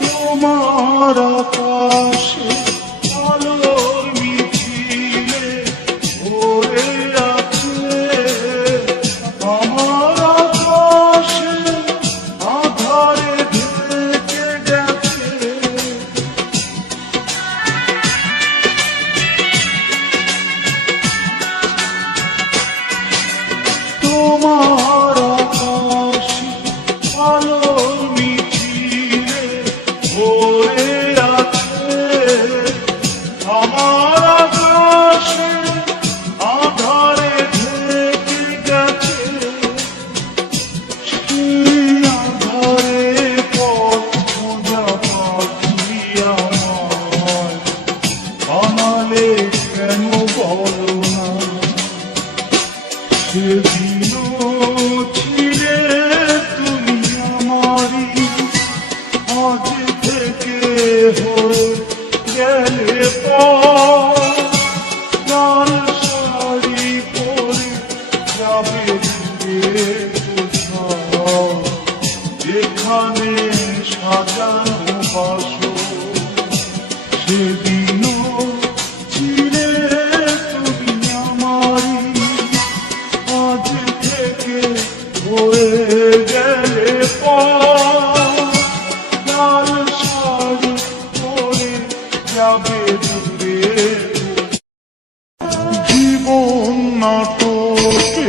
তোমার আকাশে আলোর মিছিলে ভরে আছে, আমার আকাশে আধারে ঢেকে গেছে। তোমার আকাশে আলোর মিছিলে ভরে আছে, আমার আকাশে আধারে ঢেকে গেছে। সেই আধারে পথ খোঁজা পাখি আমায় বানালে কেন বলো না? সেদিনও ছিলে তুমি আমারই, আজ থেকে হয়ে গেলে লাল শাড়ি পরে যাবে দূরে কোথাও, যেখানে সাজানো বাসর। সেদিনও ছিলে তুমি আমারই, আজ থেকে হয়ে গেলে লাল শাড়ি পরে যাবে দূরে। জীবন নাটকে